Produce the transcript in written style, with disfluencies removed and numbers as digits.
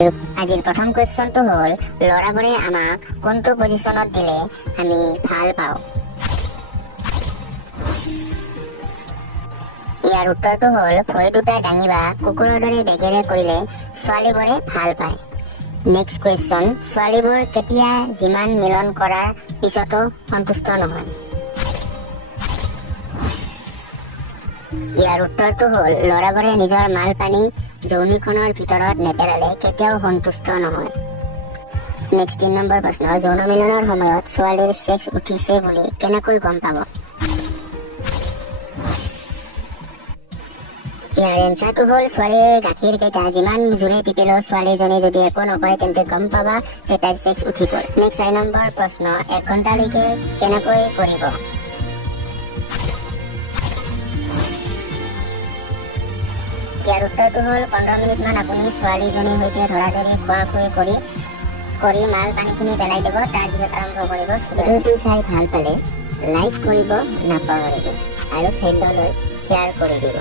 আজিৰ প্ৰথম কুৱেশ্যনটো হ'ল ল'ৰাবোৰে আমাক কোনটো পজিশ্যনত দিলে আমি ভাল পাওঁ। ইয়াৰ উত্তৰটো হ'ল ভৰি দুটা দাঙি বা কুকুৰৰ দৰে বেগেৰে কৰিলে ছোৱালীবোৰে ভাল পায়। নেক্সট কুৱেশ্যন, ছোৱালীবোৰ কেতিয়া যিমান মিলন কৰাৰ পিছতো সন্তুষ্ট নহয়। ইয়াৰ উত্তৰটো হ'ল ল'ৰাবোৰে নিজৰ মাল পানী যৌনিখনৰ ভিতৰত নেপেলালে কেতিয়াও সন্তুষ্ট নহয়। নেক্সট 3 নম্বৰ প্ৰশ্ন, যৌন মিলনৰ সময়ত ছোৱালীৰ ছেক্স উঠিছে বুলি কেনেকৈ গম পাব? ইয়াৰ এনচাৰটো হ'ল ছোৱালীৰ গাখীৰ কেইটা যিমান জোৰে টিপিলেও ছোৱালীজনী যদি একো নকয় তেন্তে গম পাবা যে তাইৰ ছেক্স উঠি গ'ল। নেক্সট 4 নম্বৰ প্ৰশ্ন, 1 ঘণ্টালৈকে কেনেকৈ কৰিব? ইয়াৰ উত্তৰটো হ'ল 15 মিনিটমান আপুনি ছোৱালীজনীৰ সৈতে ধৰাধৰি খোৱাখুই কৰি মাল পানীখিনি পেলাই দিব, তাৰপিছত আৰম্ভ কৰিব। ভিডিঅ'টো চাই ভাল পালে লাইক কৰিব নাপাহৰিব আৰু ফ্ৰেণ্ডলৈ শ্বেয়াৰ কৰি দিব।